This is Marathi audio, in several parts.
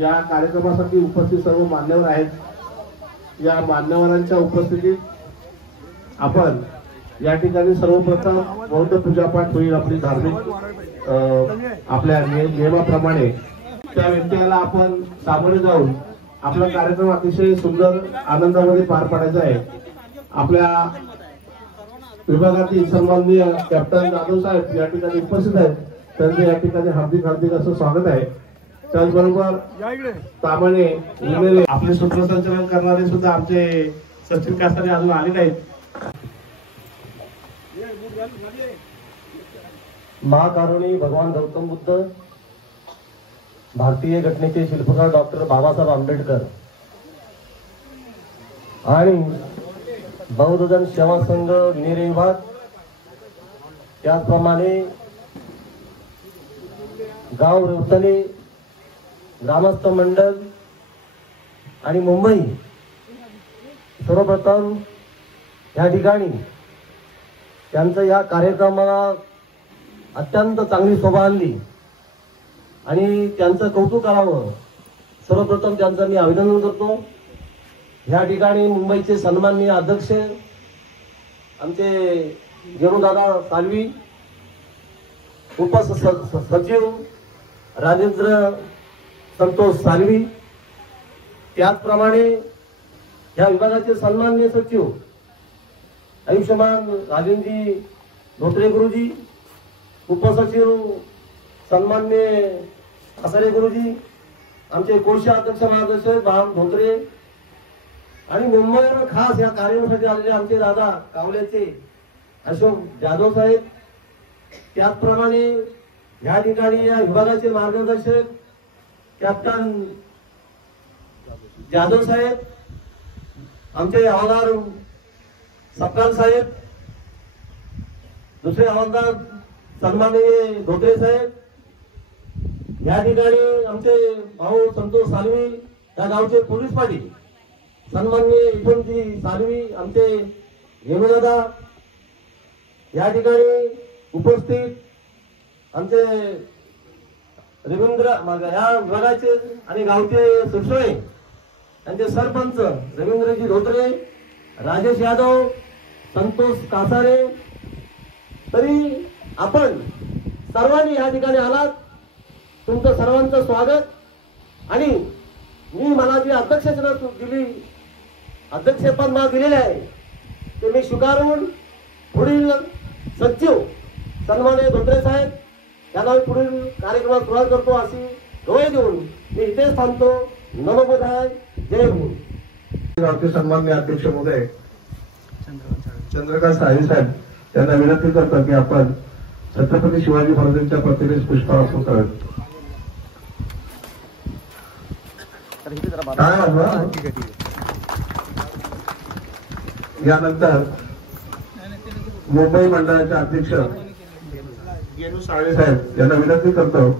या कार्यक्रमासाठी उपस्थित सर्व मान्यवर आहेत। या मान्यवरांच्या उपस्थितीत आपण या ठिकाणी सर्वप्रथम बौद्ध पूजापाठ होईल। आपली धार्मिक आपल्या नियमाप्रमाणे त्या व्यक्तीला आपण सामोरे जाऊन आपला कार्यक्रम अतिशय सुंदर आनंदामध्ये पार पाडायचा आहे। आपल्या विभागातील सन्माननीय कॅप्टन जाधव साहेब या ठिकाणी उपस्थित आहेत, त्यांचे या ठिकाणी हार्दिक असं स्वागत आहे। त्याचबरोबर तामणे विमेरे आपले सूत्रसंचालन करणारे सुद्धा आमचे सचिन कासारे अजून आले नाहीत। महाकारुणी भगवान गौतम बुद्ध, भारतीय घटनेचे शिल्पकार डॉक्टर बाबासाहेब आंबेडकर आणि बौद्धजन सेवा संघ नेर विभाग, त्याचप्रमाणे गाव रेवतले ग्रामस्थ मंडळ आणि मुंबई, सर्वप्रथम या ठिकाणी त्यांचं या कार्यक्रमाला अत्यंत चांगली शोभा आणली आणि त्यांचं कौतुक करावं, सर्वप्रथम त्यांचं मी अभिनंदन करतो। या ठिकाणी मुंबईचे सन्माननीय अध्यक्ष आमचे गेणूदादा सालवी, उपसचिव राजेंद्र संतोष सालवी, त्याचप्रमाणे या विभागाचे सन्माननीय सचिव आयुष्यमान राजेंद्रजी धोत्रे गुरुजी, उपसचिव सन्माननीय कासारे गुरुजी, आमचे कोळशा अध्यक्ष महादर्शक भाम धोत्रे आणि मुंबईवर खास या कार्यक्रमासाठी आलेले आमचे दादा कावल्याचे अशोक जाधव साहेब, त्याचप्रमाणे या ठिकाणी या विभागाचे मार्गदर्शक कॅप्टन जाधव साहेब, आमचे हवालदार सपकाल साहेब, दुसरे हवालदार सन्माननीय धोत्रे साहेब, या ठिकाणी आमचे भाऊ संतोष सालवी, या गावचे पोलीस पाटील सन्माननीय इथूनजी सालवी, आमचे गेणूदादा, या ठिकाणी उपस्थित आमचे रवींद्र या विभागाचे आणि गावचे सुरसोळे, त्यांचे सरपंच रवींद्रजी धोत्रे, राजेश यादव, संतोष कासारे, तरी आपण सर्वांनी या ठिकाणी आलात, तुमचं सर्वांचं स्वागत। आणि मी मला जी अध्यक्षता दिली, अध्यक्षपद मला दिलेले आहे ते मी स्वीकारून पुढील सचिव सन्माननीय धोत्रे साहेब यांना पुढील कार्यक्रमात सुरुवात करतो अशी गवाही देऊन मी इथेच थांबतो। नमो बुद्धाय, जय भीम। गावचे सन्माननीय अध्यक्ष महोदय चंद्रकांत साळवी साहेब यांना विनंती करतो की आपण छत्रपती शिवाजी महाराजांच्या प्रतिमेस पुष्पार्पण करावे। यानंतर मुंबई मंडळाचे अध्यक्ष गेणू साळे साहेब यांना विनंती करतो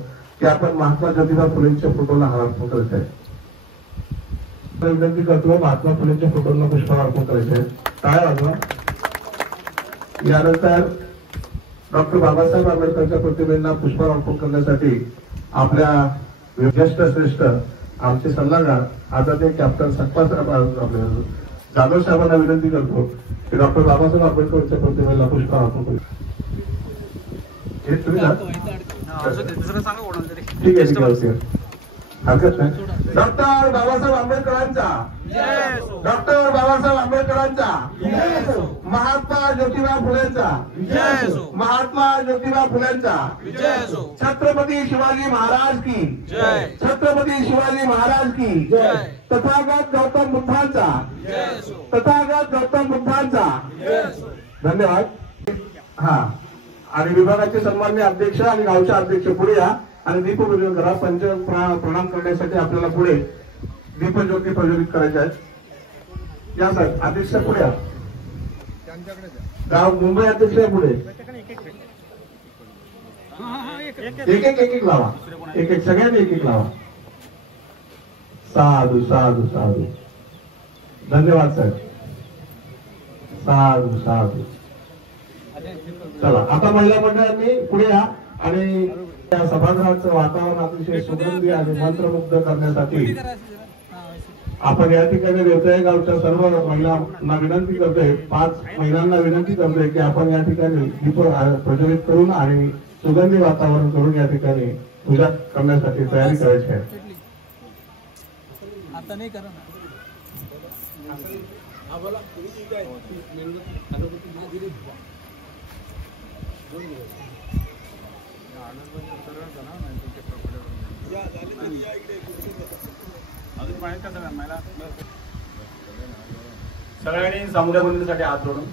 की आपण महात्मा ज्योतिबा फुलेंच्या फोटोला हार अर्पण करायचा आहे। विनंती करतो महात्मा फुलेंच्या फोटोला पुष्पार्पण करायचे आहे। काय वाजवा। यानंतर डॉक्टर बाबासाहेब आंबेडकरच्या प्रतिमेला पुष्पार्पण करण्यासाठी आपल्या ज्येष्ठ श्रेष्ठ आमचे सल्लागार आदरणीय कॅप्टन जाधव साहेबांना विनंती करतो की डॉक्टर बाबासाहेब आंबेडकरच्या प्रतिमेला पुष्पार्पण करू। ठीक आहे, हरकत नाही। डॉक्टर बाबासाहेब आंबेडकरांचा, डॉक्टर बाबासाहेब आंबेडकरांचा, महात्मा ज्योतिबा फुलेंचा, महात्मा ज्योतिबा फुलेंचा, छत्रपती शिवाजी महाराज की, छत्रपती शिवाजी महाराज की, तथागत गौतम बुद्धांचा, तथागत गौतम बुद्धांचा। धन्यवाद। हा, आणि विभागाचे सन्माननीय अध्यक्ष आणि गावचे अध्यक्ष पुढे या आणि दीपप्रज्वलन करा। पंच प्रणाम करण्यासाठी आपल्याला पुढे दीपज्योती प्रज्वलित करायचे आहेत। या साहेब अध्यक्ष पुढे या, गाव मुंबई अध्यक्ष पुढे एक लावा, एक सगळ्यांनी एक लावा। साधू साधू साधू, धन्यवाद साहेब, साधू साधू। चला आता महिला मंडळांनी पुढे या। आणि या सभागृहाचं वातावरण अतिशय सुगंधी आणि मंत्रमुग्ध करण्यासाठी आपण या ठिकाणी व्यवसाय गावच्या सर्व महिलांना विनंती करतोय, 5 महिलांना विनंती करतोय की आपण या ठिकाणी दीप प्रज्वलित करून आणि सुगंधी वातावरण करून या ठिकाणी पूजा करण्यासाठी तयारी करायची आहे. आता नाही करा ना. सगळ्यांनी समुद्र बंदीसाठी हात जोडून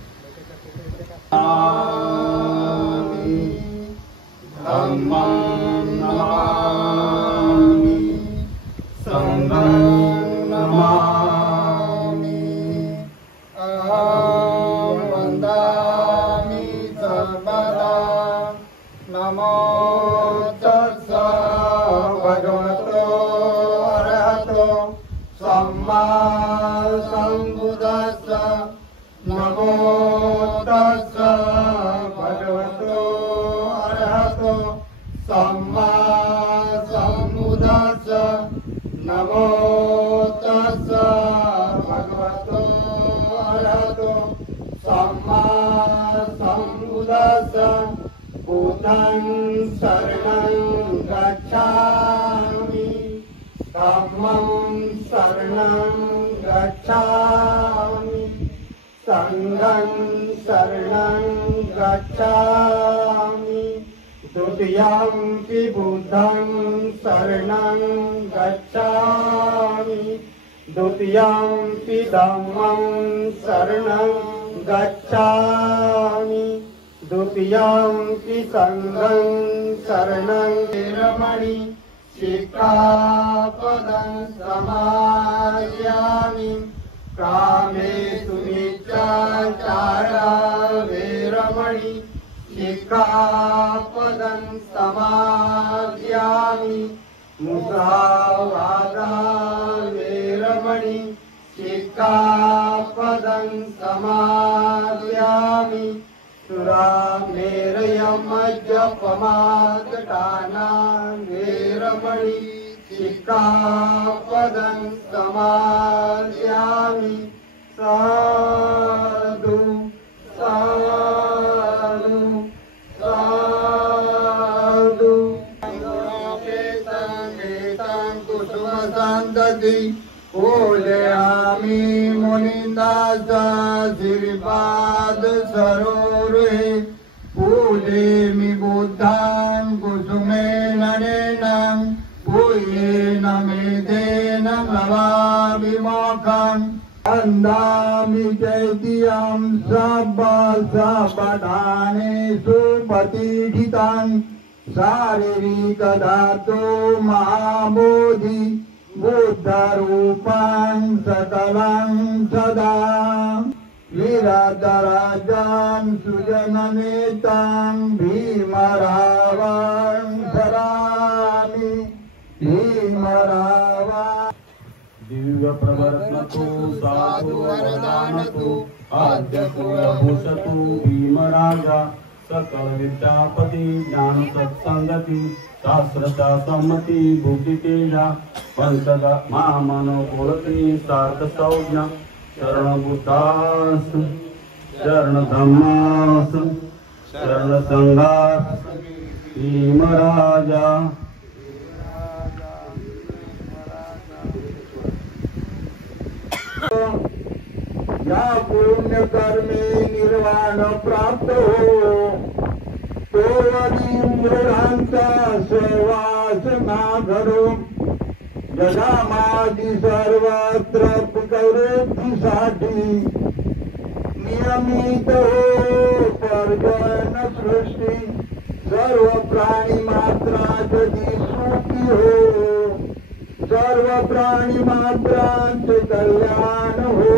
नमो तस्सा भगवतो अरहतो सम्मा सम्बुद्धस्सा. नमो तस्सा भगवतो अरहतो सम्मा सम्बुद्धस्सा. नमो तस्सा भगवतो अरहतो सम्मा सम्बुद्धस्सा. बुद्धं शरणं गच्छामि, धम्मं शरणं गच्छामि, संघं शरणं गच्छामि. द्वितीयंपि बुद्धं शरणं गच्छामि, द्वितीयंपि धम्मं शरणं गच्छामि, द्वितीयंपि संघं शरणं रमणि. शिक्षापदं समादयामि, कामेषु मिथ्याचारा वेरमणि. शिक्षापदं समादयामि, मुसावादा वेरमणि. शिक्षापदं समादयामि, सुरामेरयमज्जपमादटाना वेरमणि. शिक्षापदं समादयामि. साधु साधु साधु. संगीतं कुसुमसन्तति पूजयामि मुनिन्दासा श्रीपाद सरोवरे. पूजयामि बुद्धान् कुसुमेन नयनं, पूयेन मेधेन भवाभिमुखम्. वन्दामि चैत्यं सब्बसपठानेषु प्रतिष्ठितान्. शारीरिकधातु महाबोधि बुद्धरूपान् सकलं सदा. वीरधराजान् सुजननेतान् भीमरावान् स्मरामि. भीमरावान् दिव्य प्रवर्ततु साधु वरदानतु आद्य कुलभूषतु भीमराजा. सकल विद्यापति ज्ञान सत्संगति शास्त्रता सम्मति बुद्धि तेजा. पंचग महामनो बोलती सार्थ संज्ञा. शरण बुद्धास शरण धम्मास शरण संघास भीमराजा. या पुण्य कर्मे निर्वाण प्राप्त हो, तो मृढांचा सहवास ना घडो. जगामादी सर्वत्र पिकवृद्धीसाठी नियमित हो पर्जन सृष्टी. सर्व प्राणी मात्रांचे सुखी हो, सर्व प्राणी मात्रांचे कल्याण हो.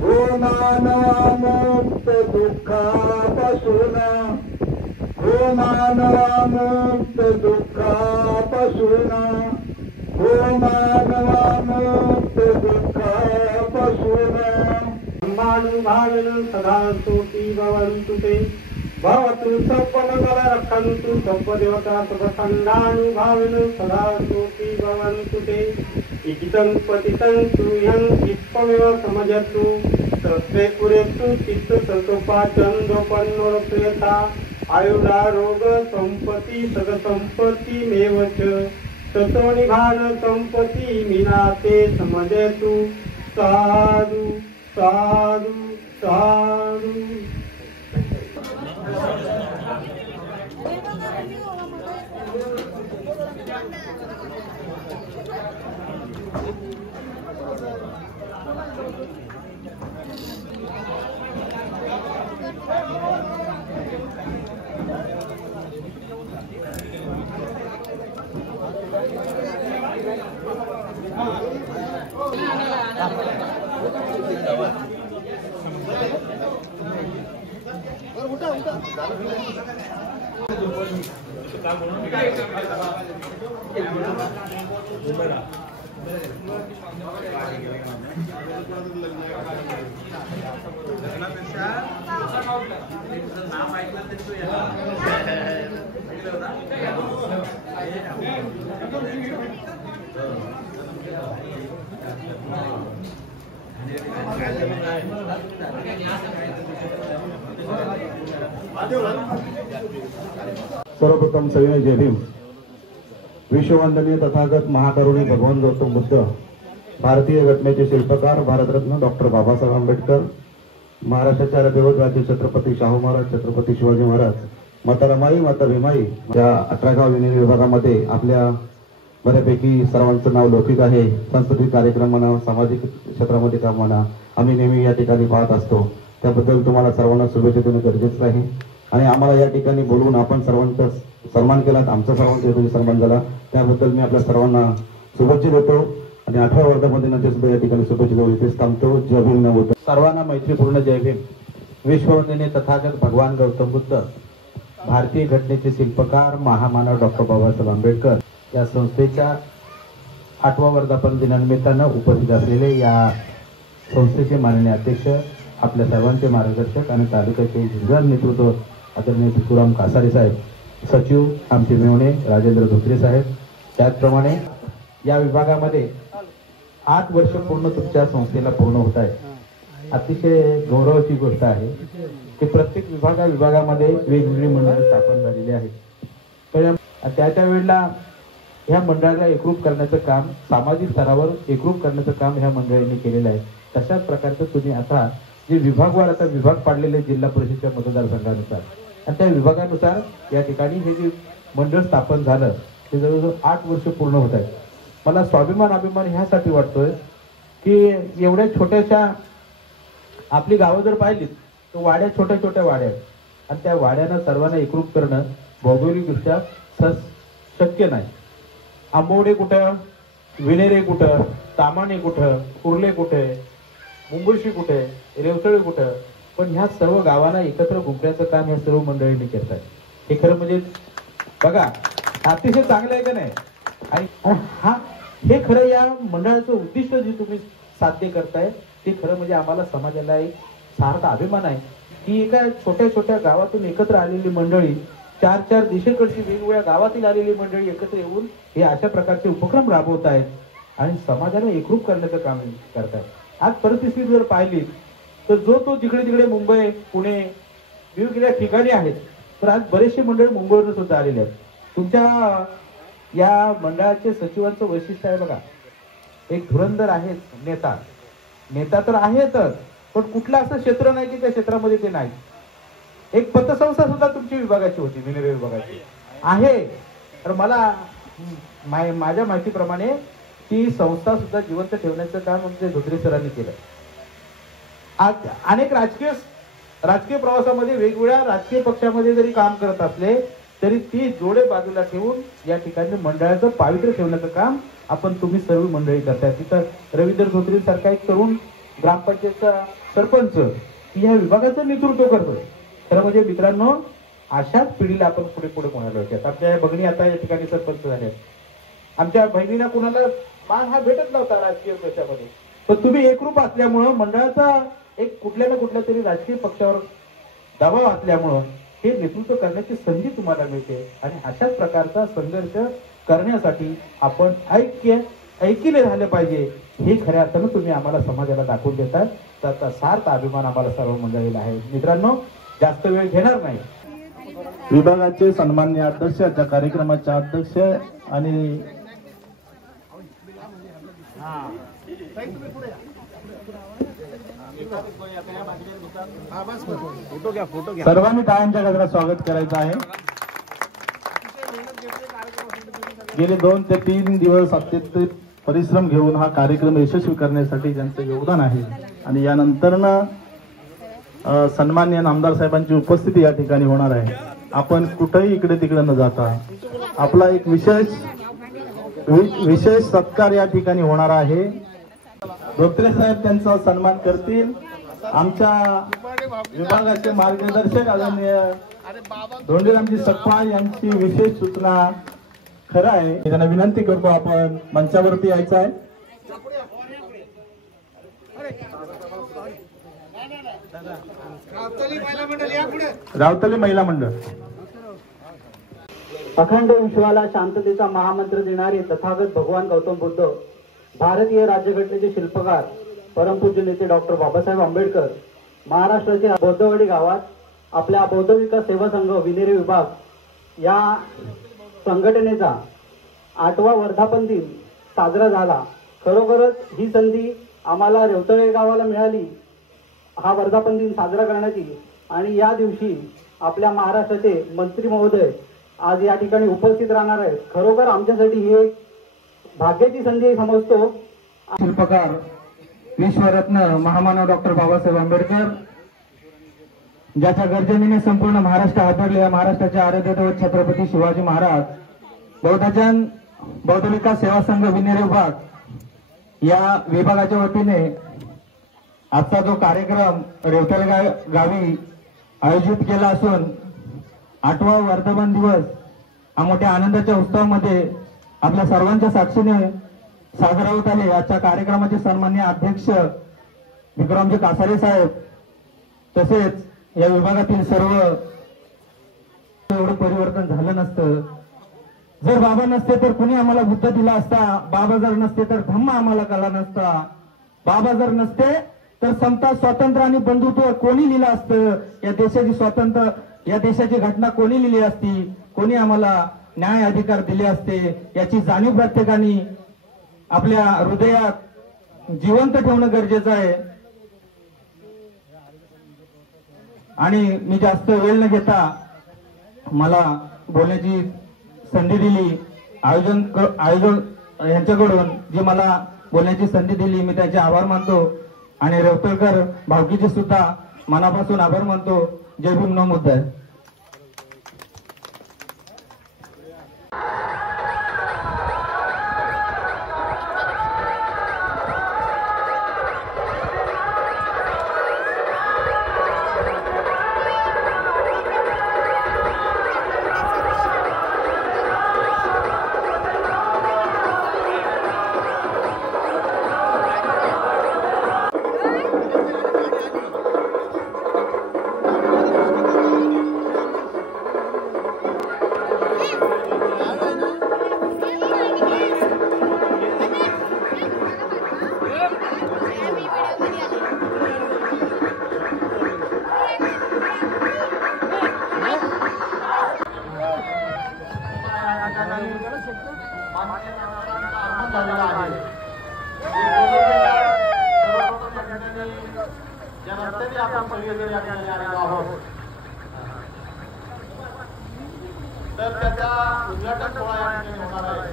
हो मानवामुक्त दुःखापासून, हो मानवामुक्त दुःखापासून, हो मानवामुक्त दुःखापासून. ब्रह्मांड भावेन सदा स्तुती भवन्तु ते. भवतु सपनबल रक्षन्तु सपदेवता सुखखण्डानुभाविनो सदा सोऽपि भवन्तु ते इकितं पतितं तुह्यं चित्तमेव समजतु तस्मै पुरेतु चित्तसंकल्पाचन्द्रपन्नोरप्रियता आयुरारोग सम्पत्ति सगसम्पत्तिमेव च ततो निभान सम्पत्ति मीनाते समजतु साधु साधु साधु। सर्वप्रथम सविनय जय भीम। विश्ववंदनीय तथागत महाकरुणी भगवान गौतम बुद्ध, भारतीय घटनेचे शिल्पकार भारतरत्न डॉक्टर बाबासाहेब आंबेडकर, महाराष्ट्राच्या रथवट राज्य छत्रपती शाहू महाराज, छत्रपती शिवाजी महाराज, माता रमाई, माता भीमाई या 18 गाव विनियोग विभागामध्ये आपल्या बऱ्यापैकी सर्वांचं नाव लौकिक आहे। सांस्कृतिक कार्यक्रम म्हणा, सामाजिक क्षेत्रामध्ये काम म्हणा, आम्ही नेहमी या ठिकाणी पाहत असतो। त्याबद्दल तुम्हाला सर्वांना शुभेच्छा देणं गरजेचं आहे आणि आम्हाला या ठिकाणी बोलवून आपण सर्वांचा सन्मान केला, आमचा सर्वांचा सन्मान झाला, त्याबद्दल मी आपल्या सर्वांना शुभेच्छा देतो आणि 18 वर्षामध्ये नंतर सुद्धा या ठिकाणी शुभेच्छा देऊ इथेच थांबतो। जय भीम नमो। सर्वांना मैत्रीपूर्ण जय भीम। विश्ववंदनीय तथागत भगवान गौतम बुद्ध, भारतीय घटनेचे शिल्पकार महामानव डॉक्टर बाबासाहेब आंबेडकर या संस्थेच्या 8व्या वर्धापन दिनानिमित्तानं उपस्थित असलेले या संस्थेचे माननीय अध्यक्ष, आपल्या सर्वांचे मार्गदर्शक आणि तालुक्याचे जिल्हा नेतृत्व आदरणीय भिकुराम कासारे साहेब, सचिव आमचे मेवणे राजेंद्र धोत्रे साहेब, त्याचप्रमाणे या विभागामध्ये 8 वर्ष पूर्ण तुमच्या संस्थेला पूर्ण होत आहे। अतिशय गौरवाची गोष्ट आहे की प्रत्येक विभागामध्ये वेगवेगळी मंडळे स्थापन झालेली आहेत, पण त्या वेळेला ह्या मंडळाला एकरूप करण्याचं काम, सामाजिक स्तरावर एकरूप करण्याचं काम ह्या मंडळांनी केलेलं आहे। तशाच प्रकारचं तुम्ही आता जे विभागवार आता विभाग पाडलेले जिल्हा परिषदेच्या मतदारसंघानुसार आणि त्या विभागानुसार या ठिकाणी हे जे मंडळ स्थापन झालं ते जवळजवळ 8 वर्ष पूर्ण होत आहे। मला अभिमान ह्यासाठी वाटतोय की एवढ्या छोट्याशा आपली गावं जर पाहिलीत तर वाड्या छोट्या छोट्या वाड्या आहेत आणि त्या वाड्यांना सर्वांना एकरूप करणं भौगोलिकदृष्ट्या शक्य नाही। आंबवडे कुठं, विनेरे कुठं, तामाणे कुठं, कुर्ले कुठे, मुंबईशी कुठे, रेवसळे कुठं, पण ह्या सर्व गावांना एकत्र गुंफण्याचं काम ह्या सर्व मंडळींनी केलं आहे। हे खरं म्हणजे बघा अतिशय चांगलं आहे का नाही, आणि हे खरं या मंडळाचं उद्दिष्ट जे तुम्ही साध्य करताय ते खरं म्हणजे आम्हाला समाजाला एक सार्थ अभिमान आहे की एका छोट्या छोट्या गावातून एकत्र आलेली मंडळी, 4-4 दिशेकडची वेगवेगळ्या गावातील आलेली मंडळी एकत्र येऊन हे अशा प्रकारचे उपक्रम राबवत आहेत आणि समाजाला एकरूप करण्याचं काम करतायत। आज परिस्थिती जर पाहिली तर जो तो तिकडे मुंबई, पुणे वेगवेगळ्या ठिकाणी आहेत, तर आज बरेचसे मंडळ मुंबईवरून सुद्धा आलेले आहेत। तुमच्या या मंडळाचे सचिवांचं वैशिष्ट्य आहे बघा, एक धुरंधर आहेत नेता तर आहेतच, पण कुठलं असं क्षेत्र नाही की त्या क्षेत्रामध्ये ते नाही। एक पतसंस्था सुद्धा तुमची विभागाची होती, विनियोग विभागाची आहे, तर मला माझ्या माहितीप्रमाणे ती संस्था सुद्धा जिवंत ठेवण्याचं काम आमच्या धोत्रे सरांनी केलं। आज अनेक राजकीय प्रवासामध्ये वेगवेगळ्या राजकीय पक्षामध्ये जरी काम करत असले तरी ती जोडे बाजूला ठेवून या ठिकाणी मंडळाचं पावित्र्य ठेवण्याचं काम तुम्ही सर्व मंडळी करताय। तिथं रवींद्र धोत्रे सारखा एक तरुण ग्रामपंचायतचा सरपंच या विभागाचं नेतृत्व करतोय। खरं म्हणजे मित्रांनो, अशाच पिढीला आपण पुढे कोणाला होत्यात। आपल्या भगिनी आता या ठिकाणी सरपंच झाल्या, आमच्या बहिणींना कुणाला मान हा भेटत नव्हता राजकीय पक्षामध्ये, पण तुम्ही एकरूप असल्यामुळं मंडळाचा एक कुठल्या ना कुठल्या तरी राजकीय पक्षावर दबाव असल्यामुळं हे नेतृत्व करण्याची संधी तुम्हाला मिळते आणि अशाच प्रकारचा संघर्ष करण्यासाठी आपण ऐकिले झाले पाहिजे हे खऱ्या अर्थानं तुम्ही आम्हाला समाजाला दाखवून देतात. त्याचा सार्थ अभिमान आम्हाला सर्व मंडळीला आहे. मित्रांनो, जास्त वेळ घेणार नाही. विभागाचे सन्मान्य अध्यक्ष, त्या कार्यक्रमाचे अध्यक्ष आणि सर्वांनी टाळ्यांच्या गजरात स्वागत करायचं आहे. गेले 2 ते 3 दिवस अत्यंत परिश्रम घेऊन हा कार्यक्रम यशस्वी करण्यासाठी ज्यांचं योगदान आहे आणि यानंतरनं सन्मान्य आमदार साहेबांची उपस्थिती या ठिकाणी होणार आहे. आपण कुठेही इकडे तिकडे न जाता आपला एक विशेष सत्कार या ठिकाणी होणार आहे. धोत्रे साहेब त्यांचा सन्मान करतील. आमच्या विभागाचे मार्गदर्शक आदरणीय धोंडीरामजी सकपाळ यांची विशेष सूचना खरं आहे. त्यांना विनंती करतो आपण मंचावरती यायचं आहे. रावतली महिला मंडळ. अखंड विश्वाला शांततेचा महामंत्र देणारे तथागत भगवान गौतम बुद्ध, भारतीय राज्यघटनेचे शिल्पकार परमपूज्य नेते डॉक्टर बाबासाहेब आंबेडकर, महाराष्ट्राच्या बौद्धवाडी गावात आपल्या बौद्ध विकास सेवा संघ विनेरे विभाग या संघटनेचा 8वा वर्धापन दिन साजरा झाला. खरोखरच ही संधी आम्हाला रेवतळे गावाला मिळाली हा वर्धापन दिन साजरा करण्याची. आणि या दिवशी आपल्या महाराष्ट्राचे मंत्री महोदय आज या ठिकाणी उपस्थित राहणार आहेत. खरोखर आमच्यासाठी ही एक भाग्याची संधी समजतो. शिल्पकार विश्वरत्न महामानव डॉक्टर बाबासाहेब आंबेडकर, ज्याच्या गर्जनेने संपूर्ण महाराष्ट्र हादरले, या महाराष्ट्राचे आराध्य दैवत छत्रपती शिवाजी महाराज, बौद्ध विकास सेवा संघ विनेरे विभाग या विभागाच्या वतीने आजचा जो कार्यक्रम रेवतळे गावी आयोजित केला असून 8वा वर्धापन दिवस हा मोठ्या आनंदाच्या उत्सवामध्ये आपल्या सर्वांच्या साक्षीने साजरा होत आहे. आजच्या कार्यक्रमाचे सन्माननीय अध्यक्ष विक्रमजी कासारे साहेब, तसेच या विभागातील सर्व, एवढं परिवर्तन झालं नसतं. जर बाबा नसते तर कुणी आम्हाला बुद्ध दिला असता. बाबा जर नसते तर धम्म आम्हाला कळला नसता. बाबा जर नसते तर समता, स्वातंत्र्य आणि बंधुत्व कोणी लिहिलं असतं. या देशाची स्वातंत्र्य, या देशाची घटना कोणी लिहिली असती. कोणी आम्हाला न्याय अधिकार दिले असते. याची जाणीव प्रत्येकाने आपल्या हृदयात जिवंत ठेवणं गरजेचं आहे. आणि मी जास्त वेळ न घेता मला बोलण्याची संधी दिली आयोजन यांच्याकडून, जी मला बोलण्याची संधी दिली, मी त्याचे आभार मानतो. आणि रेवतळकर भावकीचे सुद्धा मनापासून आभार मानतो. जय भीम, नमो बुद्धाय. तर त्याचा उद्घाटन सोहळा या ठिकाणी होणार आहे.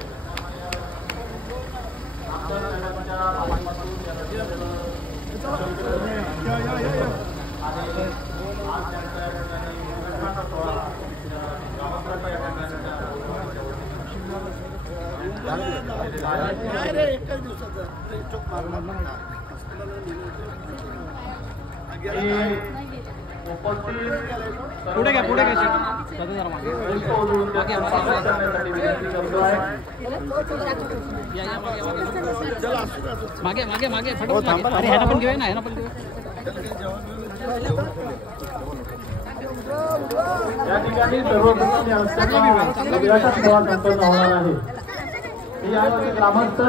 पुढे घ्या मागे फटाफट. अरे ह्याला पण घेऊया ना, ह्याला पण घेऊया. या ठिकाणी सर्वप्रथम विरासत सोहळा संपन्न होणार आहे. मी यामध्ये ग्रामस्थ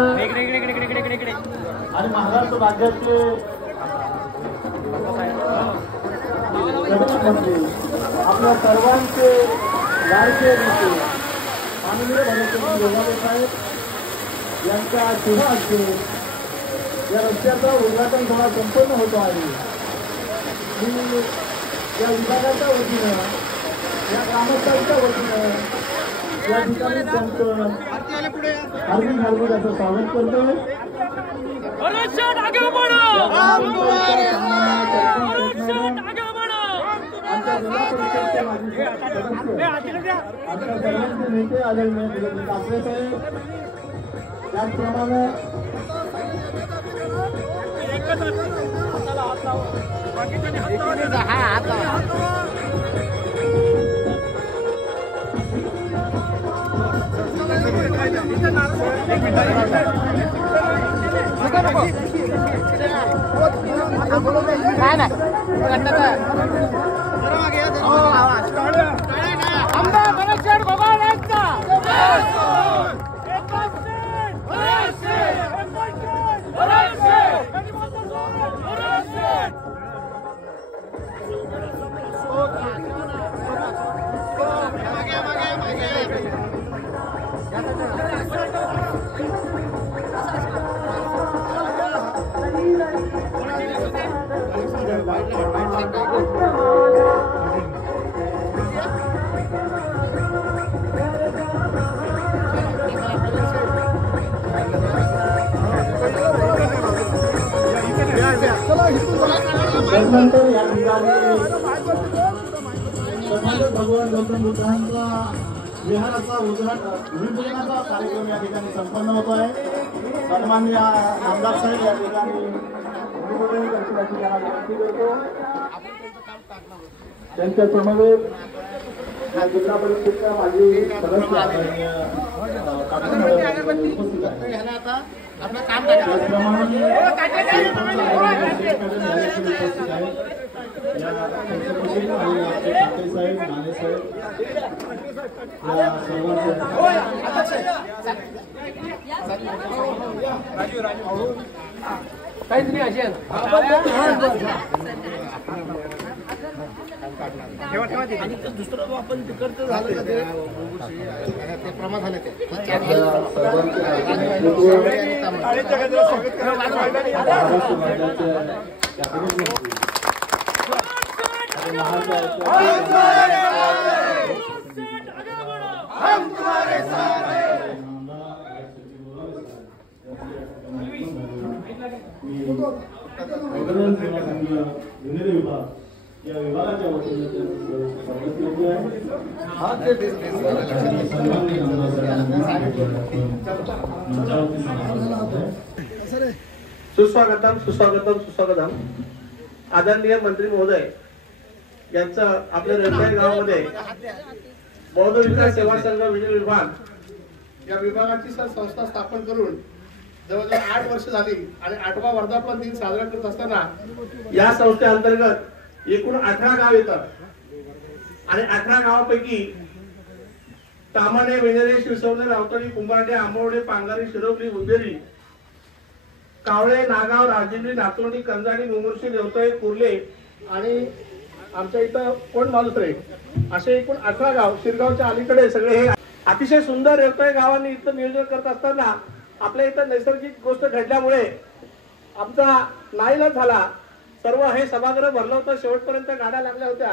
आणि महाराष्ट्र राज्याचे मंत्री आपल्या सर्वांचे लाडके नेते माननीय भगतसिंग गोगावले साहेब यांच्या शुभ हस्ते या रस्त्याचा उद्घाटन सोहळा संपन्न होतो आहे. मी या विभागाच्या वतीनं या ग्रामस्थांच्या वतीनं या ठिकाणी त्यांचं हार्दिक असं स्वागत करतो. आमच्या जिल्हा परिषदचे माजी सदस्य आमच्या सर्वांचे नेते आदरणीय ठाकरे साहेब त्याचप्रमाणे त्यानंतर या ठिकाणी भगवान गौतम बुद्धांचा विहाराचा भूमिपूजनाचा कार्यक्रम या ठिकाणी संपन्न होतो आहे. सन्माननीय आमदार साहेब या ठिकाणी भूमिपूजन करण्याची त्यांना विनंती करतो. त्यांच्या समवेत जिल्हा परिषदेच्या माजी सदस्य आदरणीय उपस्थित आहेत. त्याचप्रमाणे साहेब नाणे साहेब या काहीच नाही असेल. आणि दुसरं आपण तिकडचं झालं का ते प्रमाण झालं ते विभाग या विभागाच्या वतीने स्वागत करतो आहे. सुस्वागतम सुस्वागतम सुस्वागतम. आदरणीय मंत्री महोदय यांचं आपल्या रेवताई गावामध्ये बौद्ध विकास सेवा संघ विभाग या विभागाची संस्था स्थापन करून जवळजवळ 8 वर्ष झाली आणि 8वा वर्धापन दिन साजरा करत असताना या संस्थेअंतर्गत एकूण 18 गाव येतात आणि 18 गावापैकी तामाणे, वेनेरे, शिरसवणे, रावतळी, कुंभारडे, आंबवडे, पांगारी, शिरोवली, उंदेरी, कावळे, नागाव, राजिंद्री, नातोंडी, कंजाडी, मुमुर्शी, रेवतळे, कुर्ले आणि आमच्या इथं कोण मालुसरे असे एकूण 18 गाव शिरगावच्या अलीकडे सगळे हे अतिशय सुंदर रेवतळे गावांनी इथं नियोजन करत असताना आपल्या इथं नैसर्गिक गोष्ट घडल्यामुळे आमचा नाईलाज झाला. सर्व हे सभागृह भरलं होतं. शेवटपर्यंत गाड्या लागल्या होत्या.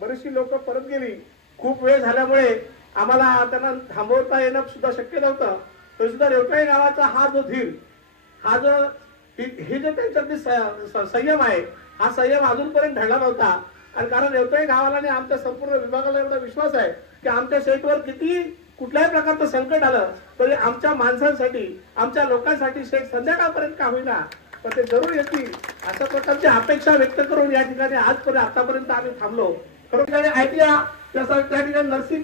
बरीचशी लोक परत गेली. खूप वेळ झाल्यामुळे आम्हाला त्यांना थांबवता येणं सुद्धा शक्य नव्हतं. तरी सुद्धा रेवतळे गावाचा हा जो धीर, हा जो हे जे त्यांच्यातली संयम आहे, हा संयम अजूनपर्यंत ढळला नव्हता. आणि कारण रेवतळे गावाला आणि आमच्या संपूर्ण विभागाला एवढा विश्वास आहे की आमच्या शेतवर किती कुठल्याही प्रकारचं संकट आलं तरी आमच्या माणसांसाठी, आमच्या लोकांसाठी शेत संध्याकाळपर्यंत का होईना पण ते जरूर येतील अशा प्रकारची अपेक्षा व्यक्त करून या ठिकाणी आजपर्यंत आतापर्यंत आम्ही थांबलो. खरोखर आयटीआय त्या ठिकाणी नर्सिंग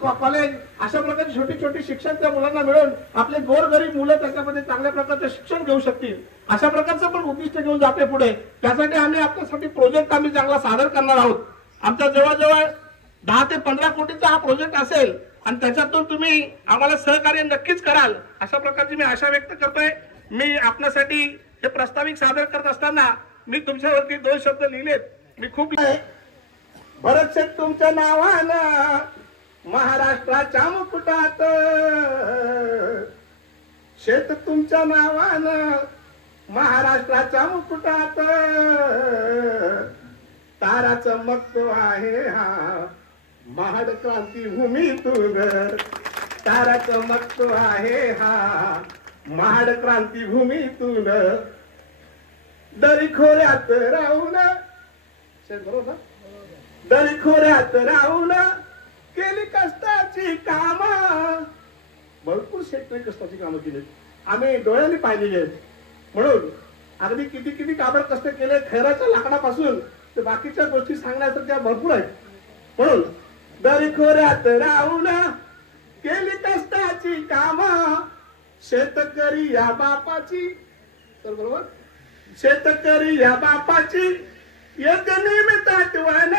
कॉलेज अशा प्रकारची छोटी छोटी शिक्षण त्या मुलांना मिळून आपले गोरगरीब मुलं त्याच्यामध्ये चांगल्या प्रकारचं शिक्षण घेऊ शकतील अशा प्रकारचं पण उद्दिष्ट घेऊन जाते पुढे. त्यासाठी आम्ही आपल्यासाठी प्रोजेक्ट आम्ही चांगला सादर करणार आहोत. आमचा जवळजवळ 10 ते 15 कोटीचा हा प्रोजेक्ट असेल आणि त्याच्यातून तुम्ही आम्हाला सहकार्य नक्कीच कराल अशा प्रकारची मी आशा व्यक्त करतोय. मी आपल्यासाठी हे प्रस्ताविक सादर करत असताना मी तुमच्यावरती 2 शब्द लिहिलेत. मी खूप भरत शेठ तुमच्या नावानं महाराष्ट्राच्या मुकुटात, शेत तुमच्या नावानं महाराष्ट्राच्या मुकुटात, तारा चमकतो आहे हा महाड क्रांती भूमीतून, तारा चमकतो आहे हा महाड क्रांती भूमीतून, दरी खोऱ्यात राहून, बरोबर, दरी खोऱ्यात राहून केली कष्टाची काम, भरपूर शेतकरी कष्टाची कामं केली आम्ही डोळ्यांनी पाहिलेली आहेत. म्हणून अगदी किती किती काबड कष्ट केले, खैराच्या लाकडापासून ते बाकीच्या गोष्टी सांगण्यासारख्या भरपूर आहेत. म्हणून दरी खोऱ्यात राहून केली कष्टाची काम, शेतकरी या बापाची, बरोबर, शेतकरी या बापाची येते निमित्त आठवण,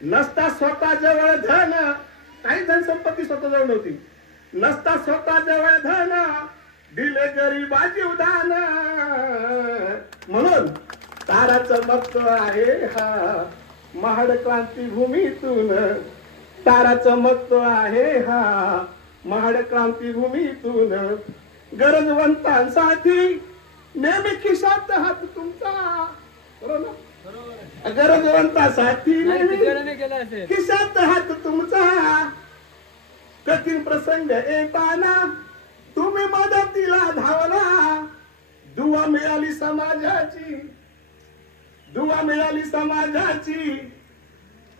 नसता स्वतः जवळ धन, काही धन संपत्ती स्वतः जवळ नव्हती, नसता स्वतः जवळ धन दिले गरीबाची उदान, म्हणून तारा चमकतो आहे हा महाड क्रांती भूमीतून, तारा चमकतो आहे हा महाड क्रांती भूमीतून, गरजवंतांसाठी नेहमी खिशात हात तुमचा, बरोबर, गरजवंतासाठी नेहमी खिशात हात तुमचा, कठीण प्रसंग येताना तुम्ही मदतीला धावला, दुवा मिळाली समाजाची, दुवा मिळाली समाजाची,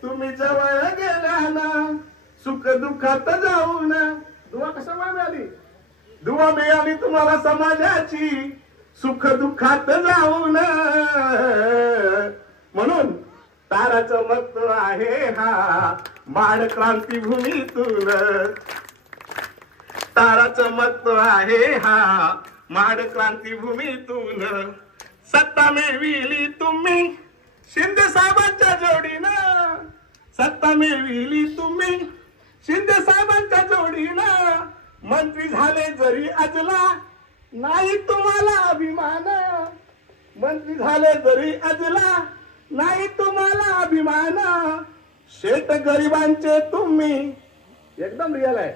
तुम्ही जवळ गेला ना सुख दुःखात जाऊन, दुवा कशामुळे मिळाली, दुवा मिळाली तुम्हाला समाजाची सुख दुःखात जाऊन, म्हणून तारा चमकतो आहे हा महाड क्रांती भूमीतून, तारा चमकतो आहे हा महाड क्रांती भूमीतून, सत्ता मिळविली तुम्ही शिंदे साहेबांच्या जोडीनं, सत्ता मिळविली तुम्ही शिंदे साहेबांच्या जोडीनं, मंत्री झाले जरी अजला नाही तुम्हाला अभिमान, मंत्री झाले जरी अजला नाही तुम्हाला अभिमान, शेत गरिबांचे तुम्ही, एकदम रिअल आहे,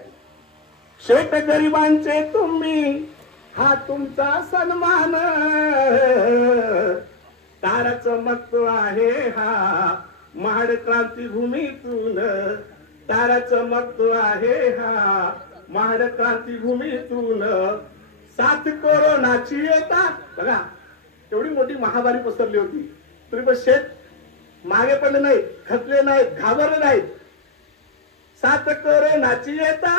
शेत गरिबांचे तुम्ही हा तुमचा सन्मान, तारा चमकतो आहे हा महाड क्रांती भूमीतून, तारा चमकतो आहे हा महाड क्रांती भूमीतून, साथ कोरोनाची येता, बघा एवढी मोठी महामारी पसरली होती तरी पण शेत मागे पडले नाहीत, खचले नाहीत, घाबरले नाहीत, साथ कोरोनाची येता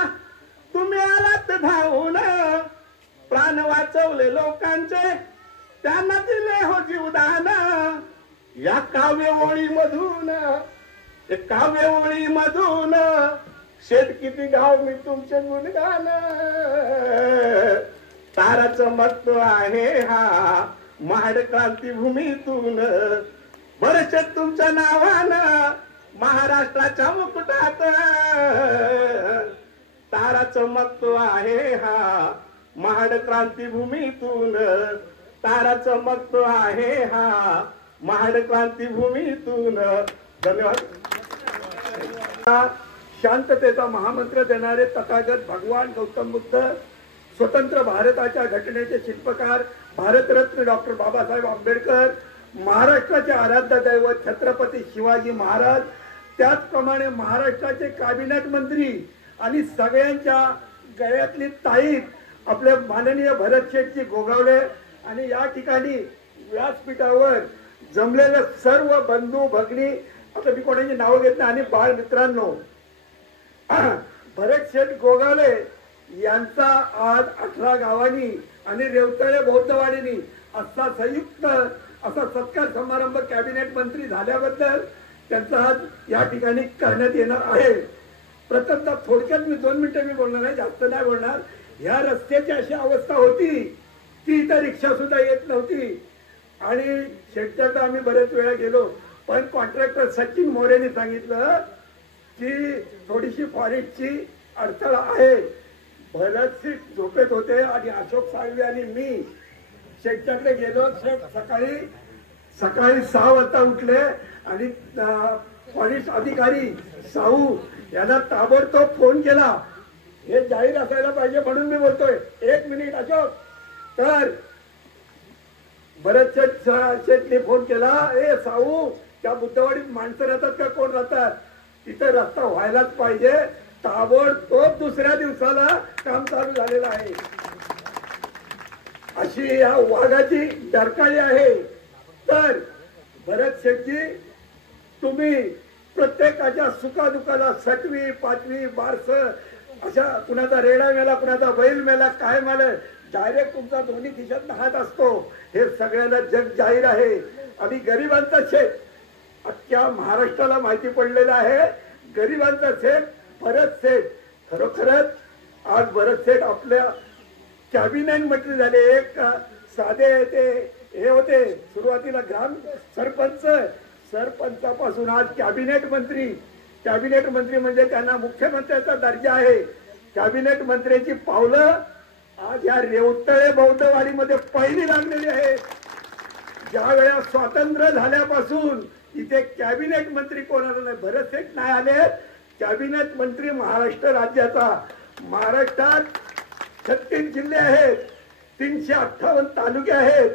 तुम्ही आलात धावून, प्राण वाचवले लोकांचे त्यांना दिले हो जीवदान, या काव्य ओळीमधून, काव्य ओळीमधून शेत किती गाव मी तुमचे गुणगान, तारा चमकतो आहे हा महाड क्रांती भूमीतून, बरेच तुमच्या नावानं महाराष्ट्राच्या मुकुटात, तारा चमकतो आहे हा महाड क्रांती भूमीतून, तारा चमकतो आहे हा महाड क्रांती भूमीतून. धन्यवाद. शांततेचा महामंत्र देणारे तथागत भगवान गौतम बुद्ध, स्वतंत्र भारताच्या घटनेचे शिल्पकार भारतरत्न डॉक्टर बाबासाहेब आंबेडकर, महाराष्ट्राचे आराध्य दैवत छत्रपती शिवाजी महाराज, त्याचप्रमाणे महाराष्ट्राचे कॅबिनेट मंत्री आणि सगळ्यांच्या गळ्यातली ताईत आपले माननीय भरत शेठजी गोगावले, आणि या ठिकाणी व्यासपीठावर जमलेले सर्व बंधू भगिनी, आता मी कोणाची नावं घेत नाही, आणि बाळ मित्रांनो, भरत शेठ गोगावले यांचा आज 18 गावांनी आणि रेवतळे बौद्धवाडीनी असा संयुक्त असा सत्कार समारंभ कॅबिनेट मंत्री झाल्याबद्दल त्यांचा आज या ठिकाणी करण्यात येणार आहे. प्रथमतः थोडक्यात मी 2 मिनिटं मी बोलणार नाही, जास्त नाही बोलणार. या रस्त्याची अशी अवस्था होती की इथं रिक्षा सुद्धा येत नव्हती, आणि शेटच्या आम्ही बरेच वेळा गेलो पण कॉन्ट्रॅक्टर सचिन मोरेने सांगितलं की थोडीशी फॉरेस्टची अडथळा आहे. भरतशी झोपेत होते आणि अशोक साळवे आणि मी शेतच्याकडे गेलो. शेत सकाळी 6 वाजता उठले आणि फॉरेस्ट अधिकारी साहू यांना ताबडतोब फोन केला. हे जाहीर असायला पाहिजे म्हणून मी बोलतोय. 1 मिनिट अशोक. तर भरत शेठने फोन केला, ए साहू त्या बुद्धवाडीत माणसं राहतात का कोण राहतात, तिथे रस्ता व्हायलाच पाहिजे. ताबडतोब दुसऱ्या दिवसाला काम चालू झालेलं आहे. अशी या वाघाची डरकाळी आहे. तर भरत शेठजी तुम्ही प्रत्येकाच्या सुखादुखाला 6वी 5वी बारस अशा कुणाचा रेडा मेला कुणाचा बैल मेला काय मेला डायरेक्ट तुमचा दोन्ही खिशात हात असतो. हे सगळ्यांना जग जाहीर आहे. आणि गरिबांचा शेठ अख्ख्या महाराष्ट्राला माहिती पडलेला आहे. गरिबांचा शेठ भरत शेठ. खरोखरच आज भरत शेठ आपल्या कॅबिनेट मंत्री झाले. एक साधे ते हे होते सुरुवातीला ग्राम सरपंचापासून आज कॅबिनेट मंत्री. कॅबिनेट मंत्री म्हणजे त्यांना मुख्यमंत्र्याचा दर्जा आहे. कॅबिनेट मंत्र्याची पावलं आज या रेवतळे बौद्धवाडीमध्ये पहिली लागलेली आहे. ज्या वेळा स्वातंत्र्य झाल्यापासून इथे कॅबिनेट मंत्री कोणाला नाही. भरत शेठ नाही आले. कॅबिनेट मंत्री महाराष्ट्र राज्याचा. महाराष्ट्रात 36 जिल्हे आहेत, 358 तालुके आहेत,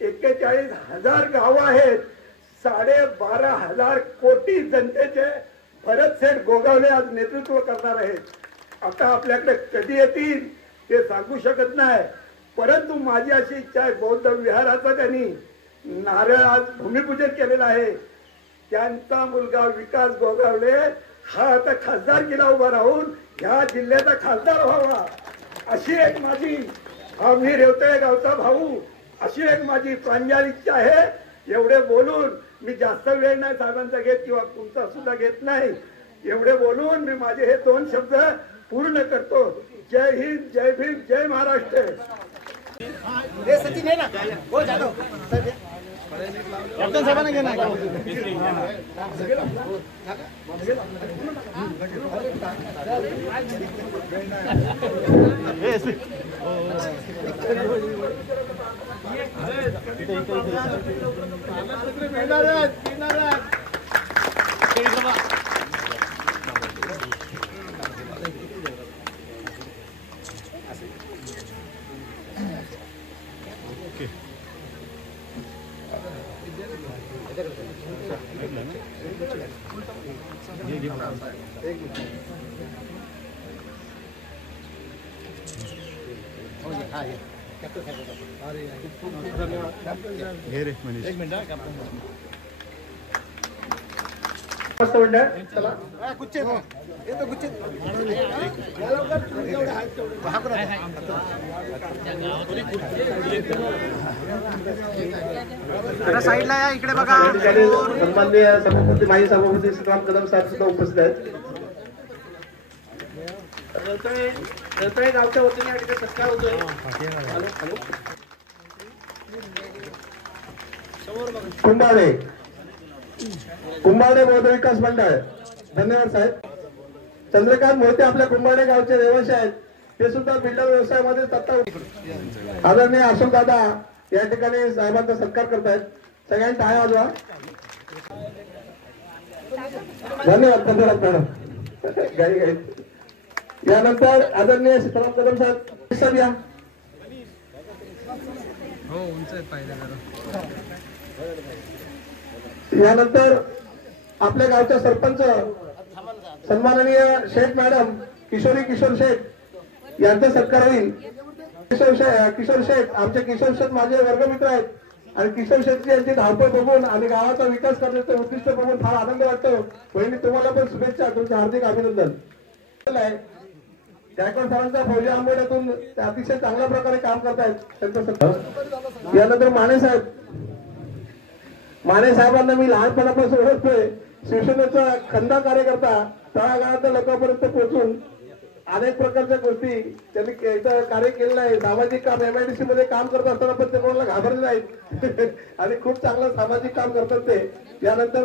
41,000 गावं आहेत, 12,500 कोटी जनतेचे भरत शेठ गोगावले आज नेतृत्व करणार आहेत. आता आपल्याकडे कधी येतील ते सांगू शकत नाही. परंतु माझी अशी इच्छा आहे, बौद्ध विहाराचं त्यांनी नारळ आज भूमिपूजन केलेलं आहे. त्यांचा मुलगा विकास गोगावले हा आता खासदारकीला उभा राहून ह्या जिल्ह्याचा खासदार व्हावा अशी एक माझी, हा मी रेवतळे गावचा भाऊ, अशी एक माझी प्रांजळ इच्छा आहे. एवढे बोलून मी जास्त वेळ नाही साहेबांचा घेत किंवा तुमचा सुद्धा घेत नाही. एवढे बोलून मी माझे हे 2 शब्द पूर्ण करतो. जय हिंद, जय भीम, जय महाराष्ट्र. साईडला या, इकडे बघा. सन्माननीय सभापती माजी सभापती सीताराम कदम साहेब सुद्धा उपस्थित आहेत. रेवतळे गावच्या वतीने या ठिकाणी सत्कार होतोय. कुंभारडे बौद्ध विकास मंडळ. धन्यवाद साहेब. चंद्रकांत मोहिते आपल्या कुंभारडे गावचे रहिवासी आहेत. ते सुद्धा बिल्डर व्यवसायामध्ये सत्ता. आदरणीय अशोक दादा या ठिकाणी साहेबांचा सत्कार करतायत. सगळ्यांनी टाळ्या वाजवा. धन्यवाद धन्यवाद मॅडम. गाई गाई. यानंतर आदरणीय सीताराम कदम साहेब या. यानंतर आपल्या गावच्या सरपंच सन्माननीय शेठ मॅडम किशोर शेठ यांचा सत्कार होईल. किशोर शेठ आमचे किशोर शेठ माझे वर्गमित्र आहेत आणि किशोर शेट्टी यांची धावपळ बघून आणि गावाचा विकास करण्याचं उद्दिष्ट बघून फार आनंद वाटतो. बहिणी तुम्हाला पण शुभेच्छा. तुमचे हार्दिक अभिनंदन. गायकवाड सरांचा फौजी आंबोड्यातून ते अतिशय चांगल्या प्रकारे काम करतायत. त्यांचं यानंतर माने साहेबांना मी लहानपणापासून ओळखतोय. शिवसेनेचा खंदा कार्यकर्ता तळागाळातल्या लोकांपर्यंत पोहोचून अनेक प्रकारच्या गोष्टी त्यांनी इथं कार्य केलेलं आहे. सामाजिक काम MIDC मध्ये काम करत असताना पण ते कोणाला घाबरले नाहीत आणि खूप चांगलं सामाजिक काम करतात ते. यानंतर